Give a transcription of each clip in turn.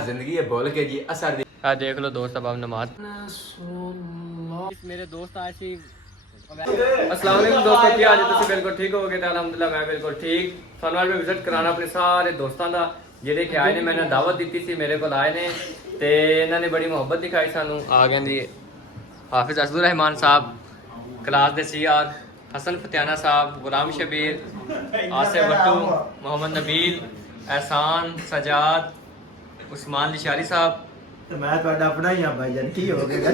जिंदगी है बोल के जी असर दी देख लो दोस्त अब हम नमाज मेरे दोस्त आए थे। अस्सलाम वालेकुम दोस्तों, ਕੀ ਹਾਲ ਹੈ? ਤੁਸੀਂ ਬਿਲਕੁਲ ਠੀਕ ਹੋਗੇ? ਤਾਂ ਅਲਹਮਦੁਲਿਲਾ ਮੈਂ ਬਿਲਕੁਲ ਠੀਕ। ਤੁਹਾਨੂੰ ਅੱਜ ਮੈਂ ਵਿਜ਼ਿਟ ਕਰਾਣਾ ਆਪਣੇ ਸਾਰੇ ਦੋਸਤਾਂ ਦਾ ਜਿਹੜੇ ਕਿ ਆਏ ਨੇ। ਮੈंने ਦਾਵਤ ਦਿੱਤੀ ਸੀ, ਮੇਰੇ ਕੋਲ ਆਏ ਨੇ ਤੇ ਇਹਨਾਂ ਨੇ ਬੜੀ ਮੁਹੱਬਤ ਦਿਖਾਈ ਸਾਨੂੰ। ਆ ਗਏ ਜੀ ਹਾਫਿਜ਼ ਅਸਦੁਰ ਰਹਿਮਾਨ ਸਾਹਿਬ, ਕਲਾਸ ਦੇ ਸੀਆਰ हसन फतियाना साहब, गुलाम शबीर, आसिफ भट्टू, मोहम्मद नबील, एहसान, सजाद, उस्मान लिशारी साहब। ਤੇ ਮੈਂ ਤੁਹਾਡਾ ਆਪਣਾ ਹੀ ਆ ਭਾਈ ਜਾਨ। ਕੀ ਹੋ ਗਿਆ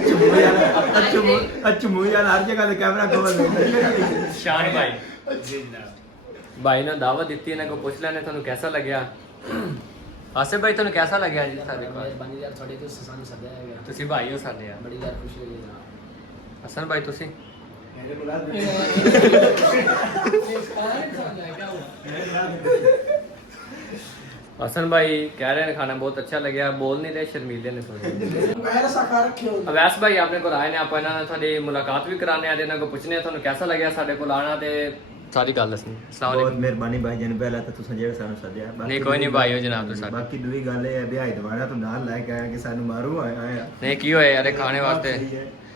ਅੱਛੂ ਯਾਰ ਹਰ ਜਗ੍ਹਾ ਤੇ ਕੈਮਰਾ ਖੋਲ शान भाई भाई ने दावत दी, इन्हें को पूछ लेने ਤੁਹਾਨੂੰ कैसा लग्या। आसिफ भाई ਤੁਹਾਨੂੰ कैसा लग्या जी? ਸਾਡੇ ਕੋਲ ਬਣੀ ਯਾਰ ਤੁਹਾਡੇ ਤੋਂ ਸਾਨੂੰ ਸੱਦਿਆ ਹੈਗਾ। ਤੁਸੀਂ ਭਾਈ ਹੋ ਸਾਡੇ ਯਾਰ। ਬੜੀ ਯਾਰ ਖੁਸ਼ੀ ਹੋਈ ਜਨਾਬ। हसन भाई ਤੁਸੀਂ ਮੇਰੇ ਕੋਲ ਆ हसन भाई कह रहे हैं खाना बहुत अच्छा लगे, बोल नहीं रहे, शर्मीले ने थोड़े। अवैस भाई अपने को आए ने, आप इन्होंने थोड़ी मुलाकात भी कराने आए, इन्होंने को पूछने थोड़ा कैसा लगे साढ़े को आना ते सारी गल दसनी। अस्सलाम ਬਹੁਤ वालेकुम। ਮਿਹਰਬਾਨੀ ਭਾਈ ਜਾਨ, ਪਹਿਲਾਂ ਤਾਂ ਤੁਸੀਂ ਜਿਹੜਾ ਸਾਨੂੰ ਸੱਦਿਆ। ਨਹੀਂ ਕੋਈ ਨਹੀਂ ਭਾਈ ਹੋ ਜਨਾਬ ਤੋਂ ਸਾਡੇ। ਬਾਕੀ ਦੂਈ ਗੱਲ ਇਹ ਹੈ ਵਿਆਹ ਦਵਾਣਾ ਤੋਂ ਨਾਲ ਲੈ ਕੇ ਆਇਆ ਕਿ ਸਾਨੂੰ ਮਾਰੂ ਆਇਆ। नहीं की होए यार खाने वास्ते।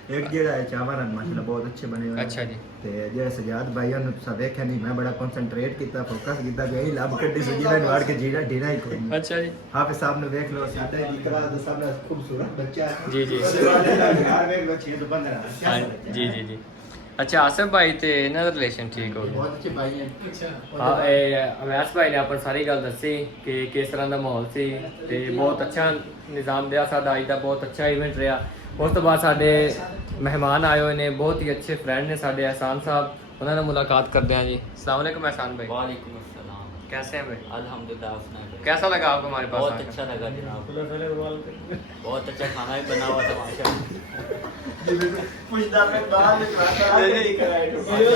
ਇੱਕ ਜਿਹੜਾ ਹੈ ਚਾਵਲ ਹਨ ਮਾਸ਼ਾਅੱਲਾ ਬਹੁਤ ਅੱਛੇ ਬਣੇ ਹੋਏ। अच्छा जी। ਤੇ ਜਿਹੜਾ ਸਜਾਦ ਭਾਈ ਉਹਨੂੰ ਤੁਸੀਂ ਵੇਖਿਆ ਨਹੀਂ, ਮੈਂ ਬੜਾ ਕਨਸੈਂਟਰੇਟ ਕੀਤਾ, ਫੋਕਸ ਕੀਤਾ ਕਿ ਇਹ ਲੱਭ ਕੱਢੀ ਸੁਜੀਦਾ ਨੂੰ ਵਾੜ ਕੇ ਜੀੜਾ ਢੀਣਾ ਹੀ ਕੋਈ ਨਹੀਂ। अच्छा जी। ਹਾਫਿਜ਼ ਸਾਹਿਬ ਨੂੰ ਵੇਖ ਲਓ, ਸਾਡਾ ਹੀ ਕਲਾਸ ਦਾ ਸਭ ਤੋਂ ਖੂਬਸੂਰਤ ਬੱਚਾ ਹੈ। जी जी ਯਾਰ ਵੇਖ ਲਓ 6 ਤੋਂ 15 हाँ, जी जी जी। अच्छा आसिफ भाई ते इन्हां दा रिलेशन ठीक हो गया। ਬਹੁਤ ਅੱਛੇ ਭਾਈ ਹੈ। हाँ अवैस भाई ने अपन सारी गल दसी कि किस तरह का माहौल सी ते बहुत अच्छा निज़ाम दिया साडा अज दा, बहुत अच्छा इवेंट रहा। उस तो बाद साडे मेहमान आए हुए ने, बहुत ही अच्छे फ्रेंड ने साडे एहसान साहब, उन्होंने मुलाकात करते हैं जी। अस्सलाम वालेकुम एहसान भाई। वालेकुम अस्सलाम। कैसे हैं भाई? अल्हम्दुलिल्लाह। आप सुनाएं भाई। कैसा लगा आपको हमारे पास बहुत आकर? अच्छा लगा जनाब, बहुत अच्छा खाना भी बना हुआ था माशाल्लाह। ਪੁੱਛਦਾ ਮੈਂ ਬਾਅਦ ਵਿੱਚ ਵਾਸਤਾ ਨਹੀਂ ਕਰਾਇਆ।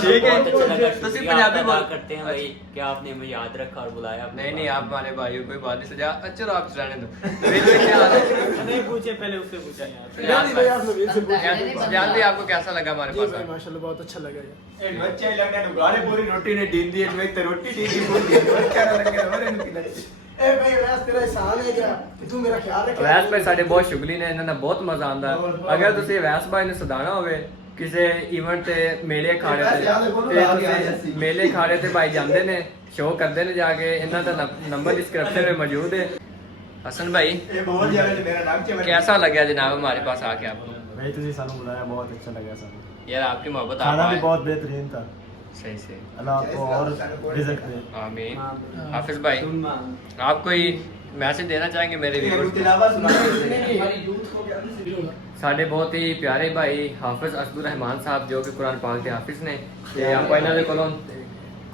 ठीक है। बहुत अच्छा लगा, तुसी शुक्रिया पंजाबी अदा बोल- करते हैं भाई कि आपने मुझे याद रखा और बुलाया अपने नहीं पास। नहीं, आप हमारे भाई हो, कोई बात नहीं। सजा चलो आप चलाने दो। बिल्कुल क्या हाल है? नहीं पूछे, पहले उससे पूछा यार। सजाद भाई, सजाद भाई आपको कैसा लगा हमारे पास आकर? ਮਾਸ਼ਾਅੱਲਾ ਬਹੁਤ ਅੱਛਾ ਲੱਗਾ ਯਾਰ। ਇਹ ਬੱਚਾ ਹੀ ਲੱਗਦਾ ਨੂੰ ਗਾਲੇ ਪੂਰੀ ਰੋਟੀ ਨੇ ਢੀਂਦੀ ਹੈ, ਇੱਕ ਤਾਂ ਰੋਟੀ ਢੀਂਦੀ ਪੂਰੀ ਬੱਚਾ ਨਾ ਲੱਗੇ ਹੋਰ ਇਹਨੂੰ ਕੀ ਲੱਗੇ। ਇਹ ਭਾਈ ਵੈਸ ਤੇਰਾ ਸਾਲ ਹੈ ਗਿਆ ਕਿ ਤੂੰ ਮੇਰਾ ਖਿਆਲ ਰੱਖਿਆ। ਅਵੈਸ ਭਾਈ ਸਾਡੇ ਬਹੁਤ ਸ਼ੁਗਲੀ ਨੇ, ਇਹਨਾਂ ਦਾ ਬਹੁਤ ਮਜ਼ਾ ਆਉਂਦਾ। ਅਗਰ ਤੁਸੀਂ ਅਵੈਸ ਭਾਈ ਨੂੰ ਸਦਾਣਾ ਹੋਵੇ ਕਿਸੇ ਇਵੈਂਟ ਤੇ, ਮੇਲੇ ਖਾੜੇ ਤੇ ਤੁਸੀਂ ਮੇਲੇ ਖਾੜੇ ਤੇ ਭਾਈ ਜਾਂਦੇ ਨੇ, ਸ਼ੋਅ ਕਰਦੇ ਨੇ ਜਾ ਕੇ। ਇਹਨਾਂ ਦਾ ਨੰਬਰ डिस्क्रिप्शन में मौजूद है। हसन भाई ਇਹ ਬਹੁਤ ਜਗ੍ਹਾ ਤੇ ਮੇਰਾ ਨਾਮ ਚ कैसा लगा जनाब हमारे पास आके आपको? भाई तुझे सानू बुलाया, बहुत अच्छा लगा सानू। यार आपकी मोहब्बत खाना आप भी बहुत बेहतरीन था। सही से अल्लाह आपको और रिज़्क दे। आमीन। हाफिज भाई आप कोई मैसेज देना चाहेंगे मेरे ਇਹਨੂੰ व्यूअर्स को? ਤਿਲਾਵਾ ਸੁਣਾ ਸਾਡੇ ਬਹੁਤ ਹੀ ਪਿਆਰੇ ਭਾਈ ਹਾਫਿਜ਼ ਅਸਦੁਰ ਰਹਿਮਾਨ ਸਾਹਿਬ ਜੋ ਕਿ ਕੁਰਾਨ ਪਾਕ ਦੇ ਹਾਫਿਜ਼ ਨੇ, ਤੇ ਆਪਾਂ ਇਹਨਾਂ ਦੇ ਕੋਲੋਂ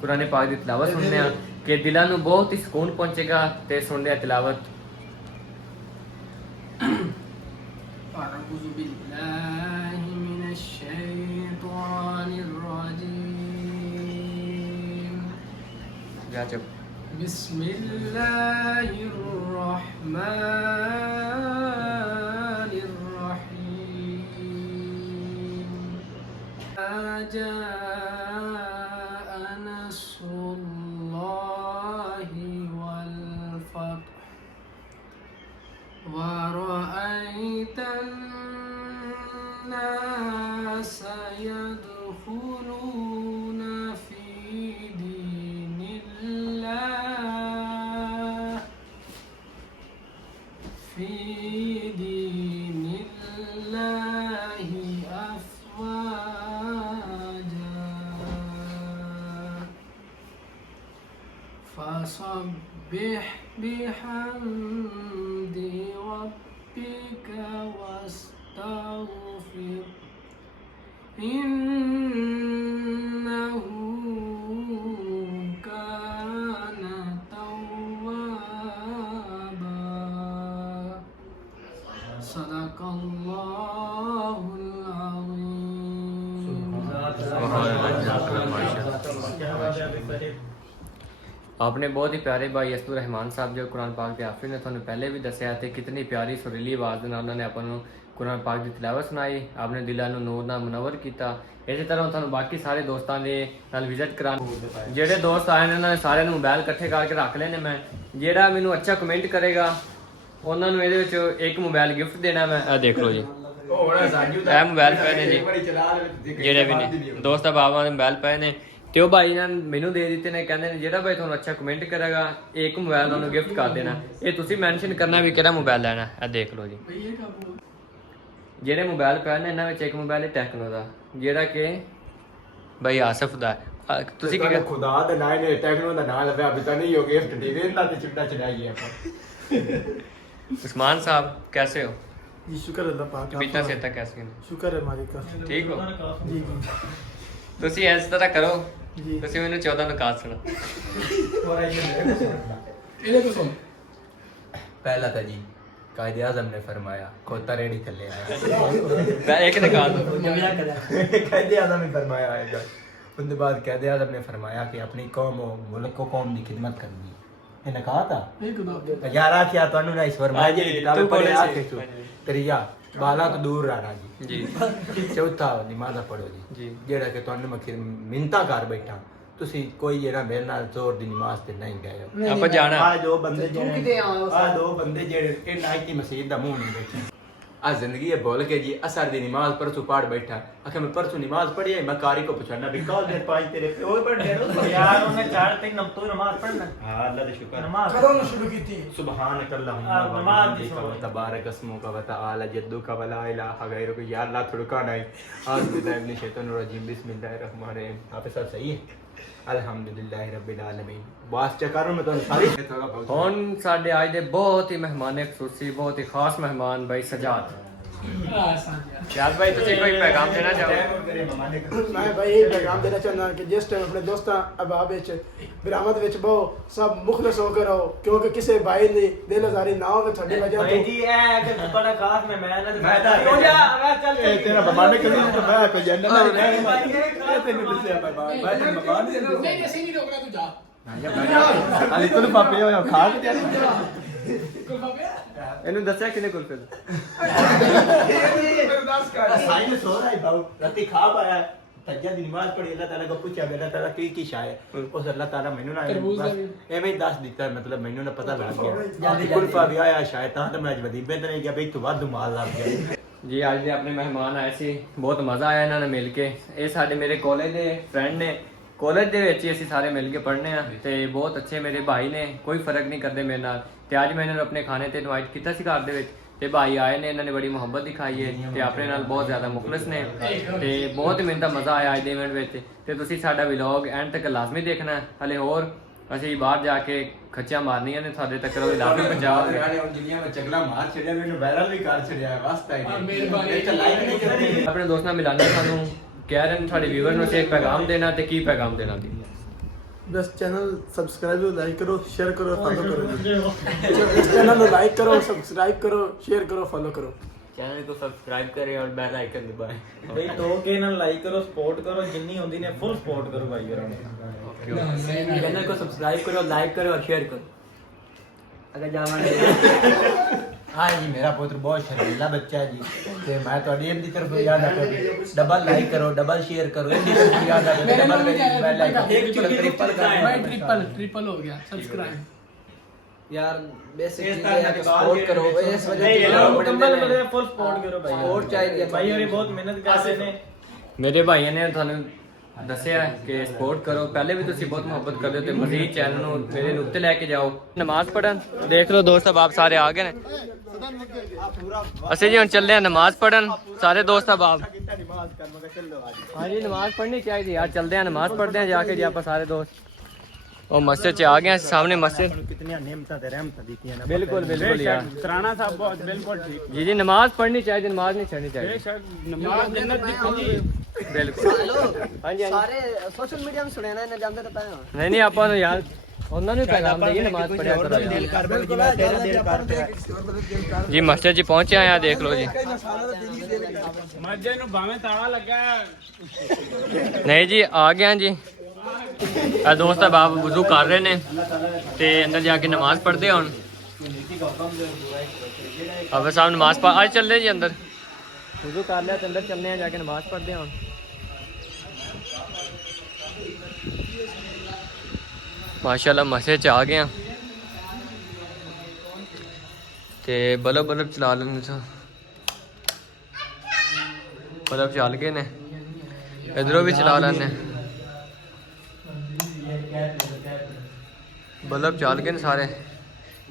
ਕੁਰਾਨ ਪਾਕ ਦੀ ਤਿਲਾਵਤ ਸੁਣਦੇ ਆ ਕਿ ਦਿਲਾਂ ਨੂੰ ਬਹੁਤ ਹੀ ਸਕੂਨ ਪਹੁੰਚੇਗਾ। ਤੇ ਸੁਣਦੇ ਆ ਤਿਲਾਵਤ। أعوذ بالله من الشيطان الرجيم. ਜਾ ਚੁੱਪ। بسم الله الرحمن الرحيم. جاء نصر الله والفتح ورأيت الناس يدخلون في دين الله أفواجا فسبح بحمد ربك واستغفر إنه كان توابا. صدق الله العظيم. आपने बहुत ही प्यारे भाई ਅਸਦੁਰ ਰਹਿਮਾਨ ਸਾਹਿਬ ਜੋ ਕੁਰਾਨ ਪਾਕ ਦੇ ਹਾਫਿਜ਼ ਨੇ, ਤੁਹਾਨੂੰ ਪਹਿਲੇ ਵੀ ਦੱਸਿਆ ਤੇ ਕਿਤਨੀ ਪਿਆਰੀ ਸੁਰੀਲੀ ਆਵਾਜ਼ ਦੇ ਨਾਲ ਉਹਨਾਂ ਨੇ ਆਪਾਂ ਨੂੰ ਕੁਰਾਨ ਪਾਕ ਦੀ ਤਿਲਾਵਤ ਸੁਣਾਈ। ਆਪਣੇ ਦਿਲਾਂ ਨੂੰ ਨੂਰ ਨਾਲ ਮੁਨੱਵਰ ਕੀਤਾ। ਇਸੇ ਤਰ੍ਹਾਂ ਤੁਹਾਨੂੰ ਬਾਕੀ ਸਾਰੇ ਦੋਸਤਾਂ ਦੇ ਨਾਲ ਵਿਜ਼ਿਟ ਕਰਾਂ। ਜਿਹੜੇ ਦੋਸਤ ਆਏ ਨੇ ਉਹਨਾਂ ਨੇ ਸਾਰਿਆਂ ਨੂੰ ਮੋਬਾਈਲ ਇਕੱਠੇ ਕਰਕੇ ਰੱਖ ਲਏ ਨੇ। ਮੈਂ ਜਿਹੜਾ ਮੈਨੂੰ ਅੱਛਾ ਕਮੈਂਟ ਕਰੇਗਾ ਉਹਨਾਂ ਨੂੰ ਇਹਦੇ ਵਿੱਚ ਇੱਕ ਮੋਬਾਈਲ ਗਿਫਟ ਦੇਣਾ ਮੈਂ। ਇਹ ਦੇਖ ਲਓ ਜੀ, ਉਹ ਹੋਣਾ ਸਾਜੂ ਦਾ ਇਹ ਮੋਬਾਈਲ ਪਏ ਨੇ ਜੀ, ਇੱਕ ਵਾਰੀ ਚਲਾ ਲੈ ਜਿਹੜੇ ਵੀ ਨੇ ਦੋਸਤਾਂ ਬਾਬਾਂ ਦੇ ਮੋਬਾਈਲ ਪਏ ਨੇ, ਤੇ ਉਹ ਭਾਈ ਨੇ ਮੈਨੂੰ ਦੇ ਦਿੱਤੇ ਨੇ। ਕਹਿੰਦੇ ਨੇ ਜਿਹੜਾ ਭਾਈ ਤੁਹਾਨੂੰ ਅੱਛਾ ਕਮੈਂਟ ਕਰੇਗਾ ਇੱਕ ਮੋਬਾਈਲ ਤੁਹਾਨੂੰ ਗਿਫਟ ਕਰ ਦੇਣਾ। ਇਹ ਤੁਸੀਂ ਮੈਂਸ਼ਨ ਕਰਨਾ ਵੀ ਕਿਹੜਾ ਮੋਬਾਈਲ ਲੈਣਾ। ਇਹ ਦੇਖ ਲਓ ਜੀ, ਜਿਹੜੇ ਮੋਬਾਈਲ ਪਏ ਨੇ ਇਹਨਾਂ ਵਿੱਚ ਇੱਕ ਮੋਬਾਈਲ ਹੈ ਟੈਕਨੋ ਦਾ, ਜਿਹੜਾ ਕਿ ਭਾਈ ਆਸਫ ਦਾ ਹੈ। ਤੁਸੀਂ ਕੀ ਖੁਦਾ ਦਾ ਨਾਮ ਨੇ ਟੈਕਨੋ ਦਾ ਨਾਮ ਲੱਭਿਆ ਅਭੀ ਤਾਂ ਨਹੀਂ ਹੋ ਗਿਫਟ ਦੇ ਦੇਣਾ ਤੇ ਚਿੱਟਾ ਚੜਾਈਏ ਆਪਾਂ। उस्मान साहब कैसे हो? जी शुक्र अल्लाह पाक का। पिता से तक कैसे हो? शुक्र है मालिक का। ठीक हो? जी जी ਤੁਸੀਂ ਇਸ ਤਰ੍ਹਾਂ ਕਰੋ, जी ਤੁਸੀਂ ਮੈਨੂੰ 14 ਨੂੰ ਕਾਸ ਸੁਣੋ। ਇਹਦੇ ਕੋ ਸੁਣ पहला था जी कायदे आजम ने फरमाया खोता रेडी थल्ले आया मैं एक निकाल दो। कायदे आजम ने फरमाया आएगा। उसके बाद कायदे आजम ने फरमाया कि अपनी कौम और मुल्क को कौम की खिदमत करनी है। इन्हें कहा था ਇੱਕ ਦੋ यार आखिया तो ना इस फरमाया जी किताब तू पढ़े बोले आखे से। तू तरिया बाला तो दूर रहना जी जी चौथा नमाज़ पढ़ो जी जी। ਜਿਹੜਾ ਕਿ ਤੁਹਾਨੂੰ ਮੈਂ ਮਿੰਤਾ ਕਰ ਬੈਠਾ ਤੁਸੀਂ ਕੋਈ ਜਿਹੜਾ ਮੇਰੇ ਨਾਲ ਜ਼ੋਰ ਦੀ ਨਮਾਜ਼ ਤੇ ਨਹੀਂ ਗਏ ਆਪਾਂ ਜਾਣਾ। ਆ ਦੋ ਬੰਦੇ ਤੂੰ ਕਿਤੇ ਆ ਦੋ ਬੰਦੇ ਜਿਹੜੇ ਇਹ ਨਾਈਟ ਦੀ ਮਸਜਿਦ ਦਾ ਮੂੰਹ ਨਹੀਂ ਬੈਠੇ ਆ ਜ਼ਿੰਦਗੀ ਹੈ बोल के जी असर दी नमाज परसों पढ़ बैठा आखिर मैं परसों नमाज पढ़ी है मैं कारी को पूछना भी कौन देर पाई तेरे पे और पढ़ दे यार उन्हें 4 तक नम तो नमाज पढ़ना। हां अल्लाह का शुक्र नमाज करो ना शुरू की थी सुबहानक नमाज अल्लाहुम्मा दी व तबारक अस्मुका व तआला जद्दुका व ला इलाहा गैरुका या अल्लाह थोड़ा नहीं आज बिल्लाह इब्न शैतानुर रजीम बिस्मिल्लाहिर रहमानिर रहीम आप सब सही है अल्हम्दुलिल्लाह रब्बिल आलमीन बास चकारों में तो सारी थोड़ा बहुत ਹੁਣ ਸਾਡੇ ਅੱਜ ਦੇ ਬਹੁਤ ਹੀ ਮਹਿਮਾਨ ਖਸੂਸੀ, ਬਹੁਤ ਹੀ ਖਾਸ ਮਹਿਮਾਨ ਭਾਈ ਸਜਾਦ। यार भाई ਤੁਸੀਂ ਕੋਈ ਪੈਗਾਮ ਦੇਣਾ ਚਾਹੋ? मैं भाई यही पैगाम देना चाहना कि जिस टाइम अपने दोस्तां अहबाब विच बरामद विच बहु सब मुखलस होकर रहो क्योंकि किसी भाई ने दिल आजारी ना हो ਤੁਹਾਡੀ वजह भाई तो जी ए कि बड़ा खास मेहमान है। मैं तो- हो जा अगर चल ए तेरा बमाने के लिए तो मैं पे जन्नत में मैं तेरे से मैं तेरे बमान ਨਹੀਂ ਅਸੀਂ ਨਹੀਂ ਰੋਕਣਾ, ਤੂੰ ਜਾ अली तू पापे हो खा के जा ਕੋਈ ਬਾਬੇ ਇਹਨੂੰ ਦੱਸਿਆ ਕਿਨੇ ਕੁਲਫੇ साईं ने सो रहा है बाबू राती खा पाया तज्जा दी नमाज पढ़ी अल्लाह ताला को पूछा अल्लाह ताला की शाय उस अल्लाह ताला मैनू ना तरबूज दा भी। एवें ही दस दिता मतलब मैनू ना पता लग गया कुल्फा भी आया शायद ता तो मैं आज वदीबे ते नहीं गया भाई तू वादू माल लग गया ਜੀ ਅੱਜ ਦੇ ਆਪਣੇ ਮਹਿਮਾਨ ਆਏ ਸੀ, ਬਹੁਤ ਮਜ਼ਾ ਆਇਆ ਇਹਨਾਂ ਨਾਲ ਮਿਲ ਕੇ। ਇਹ ਸਾਡੇ ਮੇਰੇ ਕਾਲਜ ਦੇ ਫਰੈਂਡ ਨੇ, ਕਾਲਜ ਦੇ ਵਿੱਚ ਹੀ ਅਸੀਂ ਸਾਰੇ ਮਿਲ ਕੇ ਪੜ੍ਹਨੇ ਆ ਤੇ ਬਹੁਤ ਅੱਛੇ ਮੇਰੇ ਭਾਈ ਨੇ, ਕੋਈ ਫਰਕ ਨਹੀਂ ਕਰਦੇ ਮੇਰੇ ਨਾਲ। ਤੇ ਅੱਜ ਮੈਂ ਇਹਨਾਂ ਨੂੰ ਆਪਣੇ ਖਾਣੇ ਤੇ ਇਨਵਾਈਟ ਕੀਤਾ ਸੀ ਘਰ ਦੇ ਵਿੱਚ, ਤੇ ਭਾਈ ਆਏ ਨੇ, ਇਹਨਾਂ ਨੇ ਬੜੀ ਮੁਹੱਬਤ ਦਿਖਾਈ ਹੈ ਤੇ ਆਪਣੇ ਨਾਲ ਬਹੁਤ ਜ਼ਿਆਦਾ ਮੁਖਲਸ ਨੇ ਤੇ ਬਹੁਤ ਮੈਨੂੰ ਤਾਂ ਮਜ਼ਾ ਆਇਆ ਅੱਜ ਦੇ ਇਵੈਂਟ ਵਿੱਚ। ਤੇ ਤੁਸੀਂ ਸਾਡਾ ਵਲੌਗ ਐਂਡ ਤੱਕ ਲਾਜ਼ਮੀ ਦੇਖਣਾ। ਹਲੇ ਹੋਰ ਅਸੀਂ ਬਾਹਰ ਜਾ ਕੇ ਖੱਚਾ ਮਾਰਨੀਆਂ ਨੇ, ਸਾਡੇ ਤੱਕ ਉਹ ਲਾਜ਼ਮੀ ਪਹੁੰਚਾਓਗੇ। यार उन दुनिया में चगला मार छड़िया मैनू वायरल भी कर छड़िया वास्ता ही मेहरबानी। नहीं लाइक नहीं करते ਆਪਣੇ ਦੋਸਤਾਂ ਨਾਲ ਮਿਲਾना ਸਾਨੂੰ ਕਹਿ ਰਹੇ ਨੇ ਸਾਡੇ ਵੀਵਰ ਨੂੰ ਇੱਕ ਪੈਗਾਮ ਦੇਣਾ, ਤੇ ਕੀ ਪੈਗਾਮ ਦੇਣਾ ਦੀ? बस चैनल सब्सक्राइब करो लाइक करो शेयर करो फॉलो करो इस चैनल को लाइक करो सब्सक्राइब करो शेयर करो फॉलो करो चैनल को सब्सक्राइब करें और बेल आइकन दबाएं। भाई तो के ना लाइक करो सपोर्ट करो जिन्नी होंदी ने फुल सपोर्ट करो भाई यार। चैनल को सब्सक्राइब करो, लाइक करो और शेयर करो। अगर जावा हाँ जी मेरा पुत्र बहुत शर्मीला बच्चा है जी ते मैं तो एम की तरफ याद आता डबल लाइक करो डबल शेयर करो एम की तरफ याद आता डबल बेल आइकन ट्रिपल भाई ट्रिपल हो गया सब्सक्राइब। यार बेसिक चीजें है कि सपोर्ट करो इस वजह नहीं से यार लोग मुकम्मल बड़े मतलब फुल सपोर्ट करो भाई। सपोर्ट चाहिए भाई और ये बहुत मेहनत कर रहे ने। ਮੇਰੇ ਭਾਈਆਂ ਨੇ ਤੁਹਾਨੂੰ ਦੱਸਿਆ ਕਿ ਸਪੋਰਟ ਕਰੋ। ਪਹਿਲੇ ਵੀ ਤੁਸੀਂ ਬਹੁਤ ਮੁਹੱਬਤ ਕਰਦੇ ਹੋ ਤੇ ਮਜ਼ੀਦ ਚੈਨਲ ਨੂੰ ਮੇਰੇ ਨੂੰ ਉੱਤੇ ਲੈ ਕੇ ਜਾਓ। ਨਮਾਜ਼ ਪੜਨ ਦੇਖ ਲਓ ਦੋਸਤ ਬਾਪ ਸਾਰੇ ਆ ਗਏ ਨੇ। ਅਸੀਂ ਜੀ ਹੁਣ ਚੱਲੇ ਆ ਨਮਾਜ਼ ਪੜਨ ਸਾਰੇ ਦੋਸਤ ਬਾਪ। ਹਾਂਜੀ ਨਮਾਜ਼ ਪੜ੍ਹਨੀ ਚਾਹੀਦੀ ਯਾਰ, ਚੱਲਦੇ ਆ ਨਮਾਜ਼ ਪੜ੍ਹਦੇ ਆ ਜਾ ਕੇ ਜੀ ਆਪਾਂ ਸਾਰੇ ਦੋਸਤ। ਉਹ ਮਸਜਿਦ ਚ ਆ ਗਏ ਸਾਹਮਣੇ ਮਸਜਿਦ। कितनी नेमता ते रहमत दी थी ना बिल्कुल बिल्कुल यार सराना साहब बहुत बिल्कुल ठीक। जी जी नमाज पढ़नी चाहिए, नमाज नहीं छड़नी चाहिए। नमाज जन्नत दी खुली। बिल्कुल हेलो हाँ जी हाँ जी। सारे सोशल मीडिया में सुने ना इन्हें जानते तो पए हो नहीं नहीं ਆਪਾਂ ਨੂੰ ਯਾਰ ਉਹਨਾਂ ਨੂੰ ਪੈਗਾਮ ਦਈਏ ਨਮਾਜ਼ ਪੜਿਆ ਕਰੋ ਯਾਰ। बिल्कुल है ज्यादा कि अपन देख किसी और बंदे दिल कर ਜੀ ਮਸਜਿਦ ਚ ਪਹੁੰਚੇ ਆ ਦੇਖ ਲਓ ਜੀ। मस्जिद नु भावे ताला लगा। ਨਹੀਂ ਜੀ ਆ ਗਿਆ ਜੀ। ਆ ਦੋਸਤ ਬਾਪ ਵਜ਼ੂ ਕਰ ਰਹੇ ਨੇ ਤੇ ਅੰਦਰ ਜਾ ਕੇ ਨਮਾਜ਼ ਪੜ੍ਹਦੇ ਹੁਣ। ਅਬੇ ਸਾਹਿਬ ਨਮਾਜ਼ ਪੜ੍ਹ ਅੱਜ ਚੱਲੇ ਜੀ ਅੰਦਰ ਵਜ਼ੂ ਕਰ ਲਿਆ ਤੇ ਅੰਦਰ ਚੱਲਨੇ ਆ ਜਾ ਕੇ ਨਮਾਜ਼ ਪੜ੍ਹਦੇ ਹੁਣ। ਮਾਸ਼ਾਅੱਲਾ ਮਸਜਿਦ ਚ ਆ ਗਏ ਆ ਤੇ ਬਲਬ ਚਲਾ ਲੈਣੇ ਸਾਂ। ਬਲਬ ਚੱਲ ਗਏ ਨੇ, ਇਧਰੋਂ ਵੀ ਚਲਾ ਲੈਣੇ। ਬਲਬ ਚੱਲ ਗਏ ਨੇ ਸਾਰੇ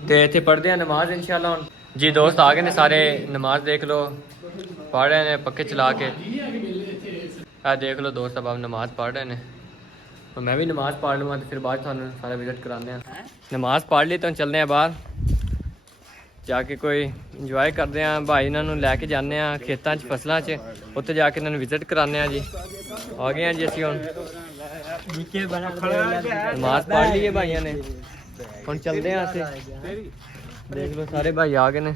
ਤੇ ਇੱਥੇ ਪੜ੍ਹਦੇ ਆ ਨਮਾਜ਼ ਇਨਸ਼ਾਅੱਲਾ। ਹੁਣ ਜੀ ਦੋਸਤ ਆ ਗਏ ਨੇ ਸਾਰੇ, ਨਮਾਜ਼ ਦੇਖ ਲਓ पढ़ रहे हैं पक्के चला के। देख लो दोस्त अब नमाज पढ़ रहे हैं, तो मैं भी नमाज पढ़ लूँगा तो फिर बाद थानू सारा विजिट कराने हैं। नमाज पढ़ ली तो चलने हैं बाहर जाके कोई इंजॉय करते हैं। भाई इन्होंने लैके जाने खेतों फसलों च, उत्थे जाके इन्होंने विजिट कराने जी। आ गए हैं जी असीं हुण, नमाज पढ़ ली है भाइयों ने, हुण चलते हैं असीं। देख लो सारे भाई आ गए ने।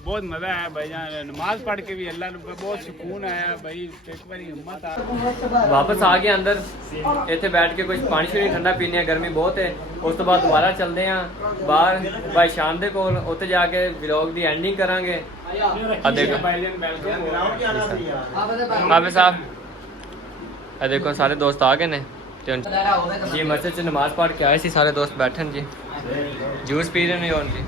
बहुत मजा आया भाई जान, नमाज पढ़ के भी अल्लाह ने बहुत सुकून आया भाई। एक बार हिम्मत आ वापस आ गए अंदर, इतने बैठ के कुछ पानी शानी ठंडा पीने, गर्मी बहुत है। उस तो बाद दोबारा चलते हैं बाहर भाई शान दे कोल, उत्थे जाके व्लॉग दी एंडिंग करांगे। हाफिज़ साहब देखो सारे दोस्त आ गए ने जी। मस्जिद च नमाज पढ़ के आए सी, सारे दोस्त बैठे जी, जूस पी रहे हैं जी।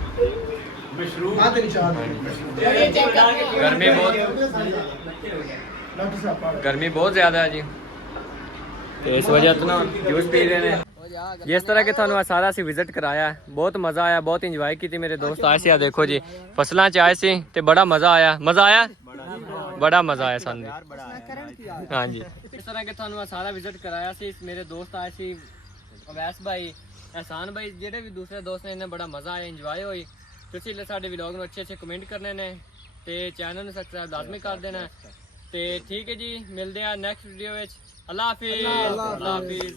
गर्मी बहुत ज़्यादा है जी, तो इस वजह तो ना जूस पी रहे हैं। जिस तरह के थानू सारा असी विजिट कराया, बहुत मज़ा आया, बहुत इंजॉय की थी। मेरे दोस्त आए सी, देखो जी फसलों च आए सी ते बड़ा मज़ा आया, बड़ा मज़ा आया सानू। हाँ जी, इस तरह के थानू सारा विजिट कराया सी। मेरे दोस्त आए सी, अवैस भाई, एहसान भाई, जेडे भी दूसरे दोस्त ने, इन्हें बड़ा मज़ा आया, इंजॉय हुई। तुसीं साडे व्लॉग नूं अच्छे कमेंट करने ने ते चैनल नूं सबसक्राइब लाजमी कर देना। ते ठीक है जी, मिलते हैं नैक्सट वीडियो विच। अल्लाह हाफिज़।